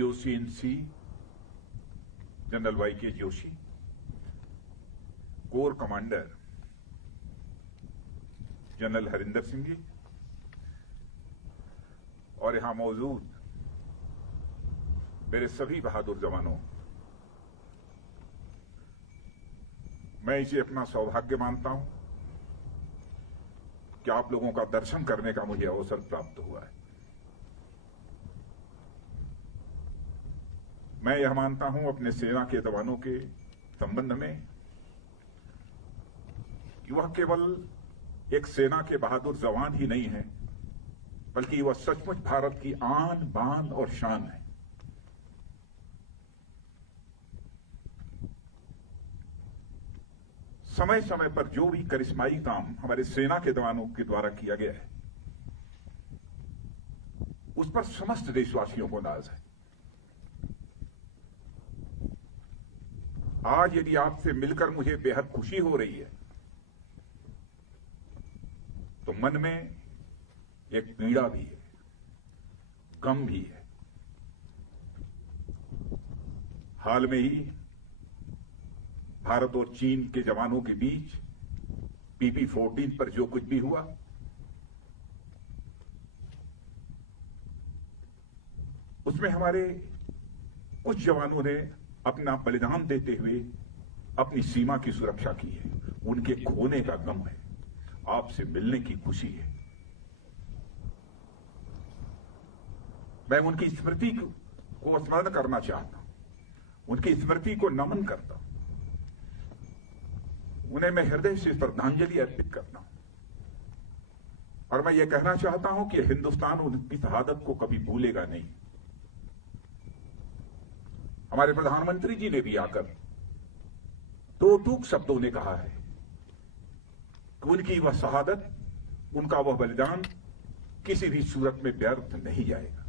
GOC-in-C general YK Joshi, corps commander general Harinder Singh ji और यहां मौजूद मेरे सभी बहादुर जवानों, मैं इसे अपना सौभाग्य मानता हूं कि आप लोगों का दर्शन करने का मुझे अवसर प्राप्त हुआ है। मैं यह मानता हूं अपने सेना के जवानों के संबंध में कि वह केवल एक सेना के बहादुर जवान ही नहीं है, बल्कि वह सचमुच भारत की आन बान और शान है। समय समय पर जो भी करिश्माई काम हमारे सेना के जवानों के द्वारा किया गया है, उस पर समस्त देशवासियों को नाज है। आज यदि आपसे मिलकर मुझे बेहद खुशी हो रही है, तो मन में एक पीड़ा भी है, गम भी है। हाल में ही भारत और चीन के जवानों के बीच PP-14 पर जो कुछ भी हुआ, उसमें हमारे कुछ जवानों ने अपना बलिदान देते हुए अपनी सीमा की सुरक्षा की है। उनके खोने का गम है, आपसे मिलने की खुशी है। मैं उनकी स्मृति को स्मरण करना चाहता हूं, उनकी स्मृति को नमन करता हूं, उन्हें मैं हृदय से श्रद्धांजलि अर्पित करता हूं। और मैं ये कहना चाहता हूं कि हिंदुस्तान उनकी शहादत को कभी भूलेगा नहीं। हमारे प्रधानमंत्री जी ने भी आकर दो टूक शब्दों ने कहा है कि उनकी वह शहादत, उनका वह बलिदान किसी भी सूरत में व्यर्थ नहीं जाएगा।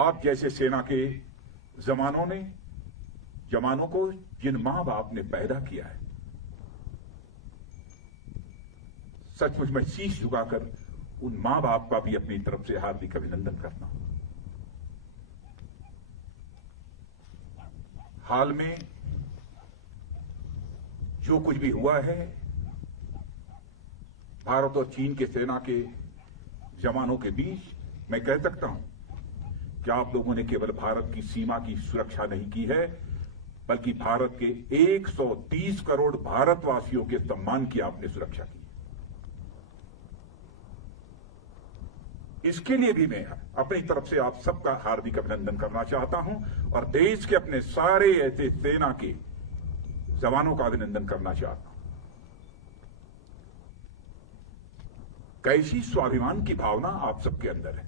आप जैसे सेना के जवानों को जिन मां बाप ने पैदा किया है, सचमुच मैं शीश झुकाकर उन मां बाप का भी अपनी तरफ से हार्दिक अभिनंदन करता हूं। हाल में जो कुछ भी हुआ है, भारत और चीन के सेना के जवानों के बीच, मैं कह सकता हूं कि आप लोगों ने केवल भारत की सीमा की सुरक्षा नहीं की है, बल्कि भारत के 130 करोड़ भारतवासियों के सम्मान की आपने सुरक्षा की। इसके लिए भी मैं अपनी तरफ से आप सबका हार्दिक अभिनंदन करना चाहता हूं और देश के अपने सारे ऐसे सेना के जवानों का अभिनंदन करना चाहता हूं। कैसी स्वाभिमान की भावना आप सबके अंदर है।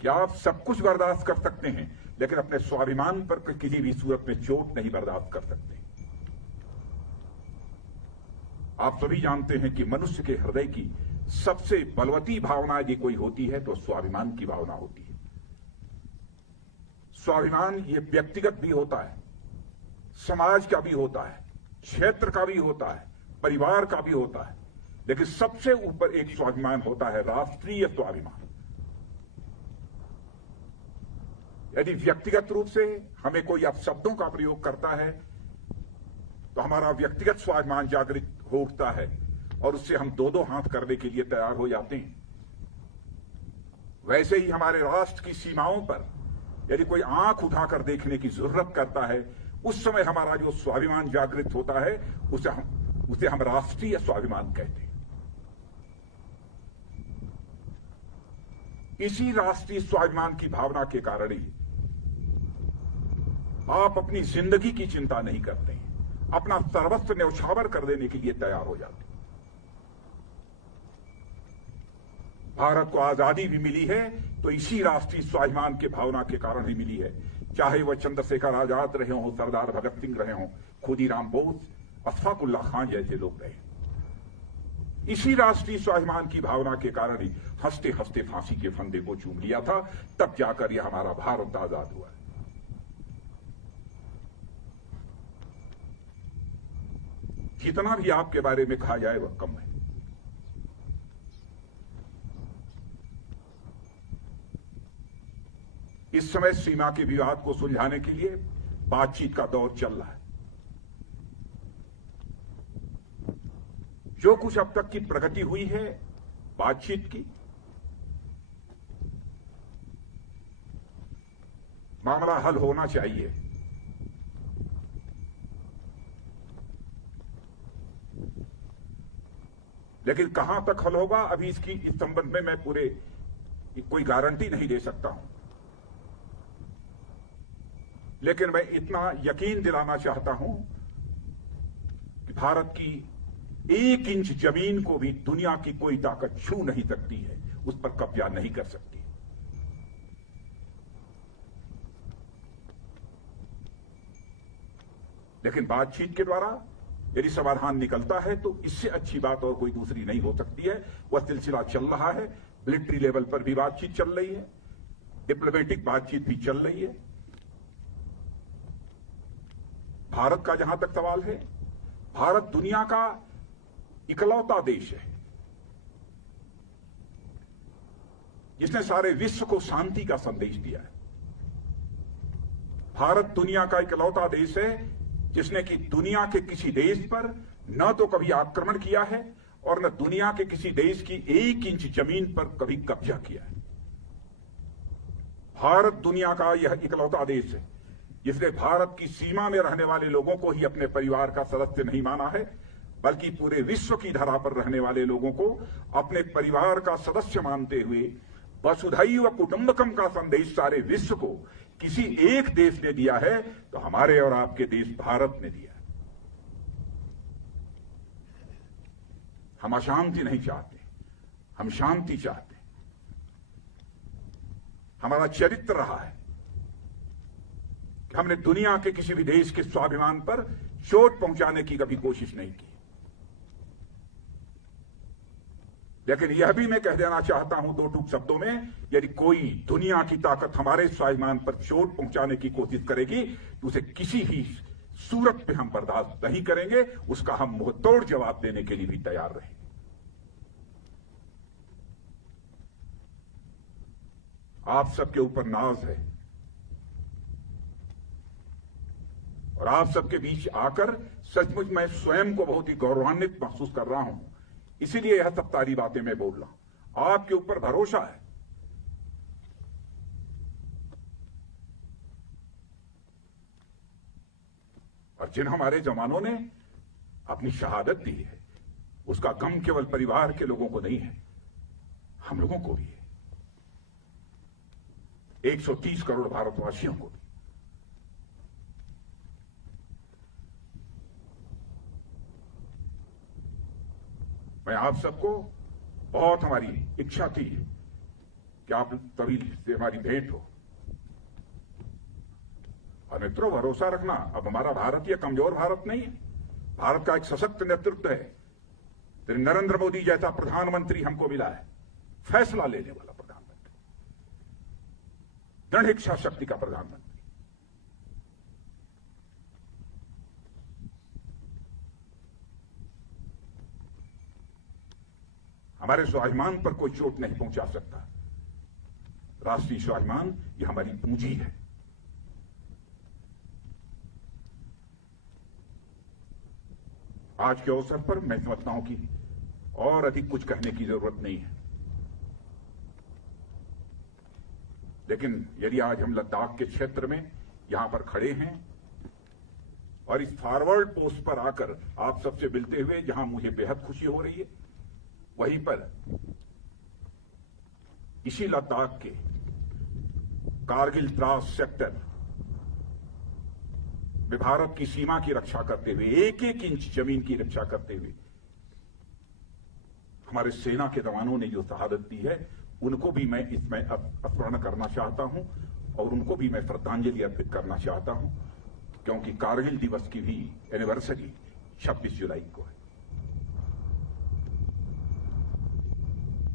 क्या आप सब कुछ बर्दाश्त कर सकते हैं, लेकिन अपने स्वाभिमान पर किसी भी सूरत में चोट नहीं बर्दाश्त कर सकते। आप सभी जानते हैं कि मनुष्य के हृदय की सबसे बलवती भावना यदि कोई होती है तो स्वाभिमान की भावना होती है। स्वाभिमान ये व्यक्तिगत भी होता है, समाज का भी होता है, क्षेत्र का भी होता है, परिवार का भी होता है, लेकिन सबसे ऊपर एक स्वाभिमान होता है, राष्ट्रीय स्वाभिमान। यदि व्यक्तिगत रूप से हमें कोई अपशब्दों का प्रयोग करता है तो हमारा व्यक्तिगत स्वाभिमान जागृत हो उठता है और उससे हम दो हाथ करने के लिए तैयार हो जाते हैं। वैसे ही हमारे राष्ट्र की सीमाओं पर यदि कोई आंख उठाकर देखने की जरूरत करता है, उस समय हमारा जो स्वाभिमान जागृत होता है उसे हम राष्ट्रीय स्वाभिमान कहते हैं। इसी राष्ट्रीय स्वाभिमान की भावना के कारण ही आप अपनी जिंदगी की चिंता नहीं करते हैं, अपना सर्वस्व न्यौछावर कर देने के लिए तैयार हो जाते हैं। भारत को आजादी भी मिली है तो इसी राष्ट्रीय स्वाभिमान के भावना के कारण ही मिली है। चाहे वह चंद्रशेखर आजाद रहे हों, सरदार भगत सिंह रहे हों, खुदीराम बोस, अशफाक उल्लाह खान जैसे लोग रहे। इसी राष्ट्रीय स्वाभिमान की भावना के कारण ही हंसते हंसते फांसी के फंदे को चूम लिया था, तब जाकर यह हमारा भारत आजाद हुआ। जितना भी आपके बारे में कहा जाए वह कम है। इस समय सीमा के विवाद को सुलझाने के लिए बातचीत का दौर चल रहा है। जो कुछ अब तक की प्रगति हुई है बातचीत की, मामला हल होना चाहिए। लेकिन कहां तक हल होगा अभी इस संबंध में मैं पूरे कोई गारंटी नहीं दे सकता हूं। लेकिन मैं इतना यकीन दिलाना चाहता हूं कि भारत की 1 इंच जमीन को भी दुनिया की कोई ताकत छू नहीं सकती है, उस पर कब्जा नहीं कर सकती। लेकिन बातचीत के द्वारा यदि समाधान निकलता है तो इससे अच्छी बात और कोई दूसरी नहीं हो सकती है। वह सिलसिला चल रहा है, मिलिट्री लेवल पर भी बातचीत चल रही है, डिप्लोमेटिक बातचीत भी चल रही है। भारत का जहां तक सवाल है, भारत दुनिया का इकलौता देश है जिसने सारे विश्व को शांति का संदेश दिया है। भारत दुनिया का इकलौता देश है जिसने कि दुनिया के किसी देश पर न तो कभी आक्रमण किया है और न दुनिया के किसी देश की 1 इंच जमीन पर कभी कब्जा किया है। भारत दुनिया का यह इकलौता देश है जिसने भारत की सीमा में रहने वाले लोगों को ही अपने परिवार का सदस्य नहीं माना है, बल्कि पूरे विश्व की धरा पर रहने वाले लोगों को अपने परिवार का सदस्य मानते हुए वसुधैव कुटुंबकम का संदेश सारे विश्व को किसी एक देश ने दिया है तो हमारे और आपके देश भारत ने दिया। हम अशांति नहीं चाहते, हम शांति चाहते। हमारा चरित्र रहा है कि हमने दुनिया के किसी भी देश के स्वाभिमान पर चोट पहुंचाने की कभी कोशिश नहीं की। लेकिन यह भी मैं कह देना चाहता हूं 2 टूक शब्दों में, यदि कोई दुनिया की ताकत हमारे स्वाभिमान पर चोट पहुंचाने की कोशिश करेगी तो उसे किसी भी सूरत पे हम बर्दाश्त नहीं करेंगे, उसका हम मुंहतोड़ जवाब देने के लिए भी तैयार रहेंगे। आप सबके ऊपर नाज है और आप सबके बीच आकर सचमुच मैं स्वयं को बहुत ही गौरवान्वित महसूस कर रहा हूं। इसीलिए यह सब सारी बातें मैं बोल रहा हूं। आपके ऊपर भरोसा है। और जिन हमारे जवानों ने अपनी शहादत दी है उसका गम केवल परिवार के लोगों को नहीं है, हम लोगों को भी है, 130 करोड़ भारतवासियों को भी। मैं आप सबको बहुत हमारी इच्छा थी कि आप तभी से हमारी भेंट हो। और मित्रों भरोसा रखना, अब हमारा भारत यह कमजोर भारत नहीं है, भारत का एक सशक्त नेतृत्व है। नरेंद्र मोदी जैसा प्रधानमंत्री हमको मिला है, फैसला लेने वाला प्रधानमंत्री, दृढ़ इच्छा शक्ति का प्रधानमंत्री। हमारे स्वाभिमान पर कोई चोट नहीं पहुंचा सकता। राष्ट्रीय स्वाभिमान ये हमारी पूंजी है। आज के अवसर पर मैं समझता हूं कि और अधिक कुछ कहने की जरूरत नहीं है। लेकिन यदि आज हम लद्दाख के क्षेत्र में यहां पर खड़े हैं और इस फॉरवर्ड पोस्ट पर आकर आप सबसे मिलते हुए जहां मुझे बेहद खुशी हो रही है, वहीं पर इसी लद्दाख के कारगिल द्रास सेक्टर में भारत की सीमा की रक्षा करते हुए, 1-1 इंच जमीन की रक्षा करते हुए हमारे सेना के जवानों ने जो शहादत दी है, उनको भी मैं इसमें स्मरण करना चाहता हूं और उनको भी मैं श्रद्धांजलि अर्पित करना चाहता हूं, क्योंकि कारगिल दिवस की भी एनिवर्सरी 26 जुलाई को है।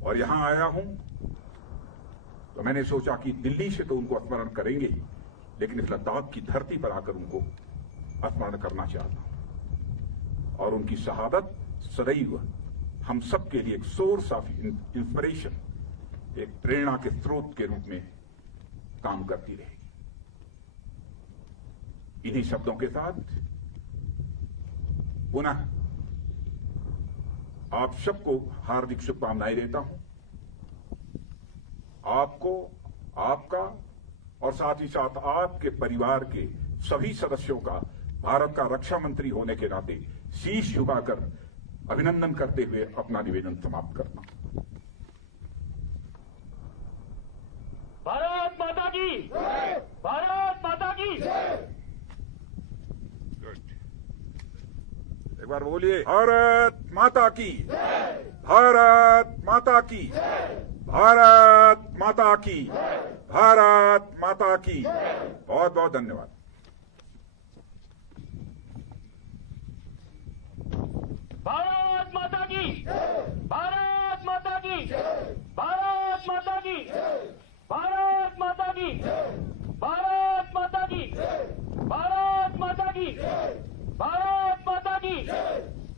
और यहां आया हूं तो मैंने सोचा कि दिल्ली से तो उनको स्मरण करेंगे ही, लेकिन इस लद्दाख की धरती पर आकर उनको स्मरण करना चाहता हूं। और उनकी शहादत सदैव हम सबके लिए एक सोर्स ऑफ इंस्पिरेशन, एक प्रेरणा के स्रोत के रूप में काम करती रहेगी। इन्हीं शब्दों के साथ पुनः आप सबको हार्दिक शुभकामनाएं देता हूं। आपको, आपका और साथ ही साथ आपके परिवार के सभी सदस्यों का भारत का रक्षा मंत्री होने के नाते शीश झुकाकर अभिनंदन करते हुए अपना निवेदन समाप्त करता हूं। भारत माता की, भारत माता की। एक बार बोलिए, भारत माता की, भारत माता की, भारत माता की, भारत माता की। बहुत बहुत धन्यवाद। भारत माता की, भारत माता की, भारत माता की, भारत माता की, भारत माता की, भारत माता की, भारत माता की,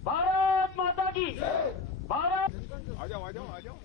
भारत माता की, भारत। आ जाओ आ जाओ आ जाओ।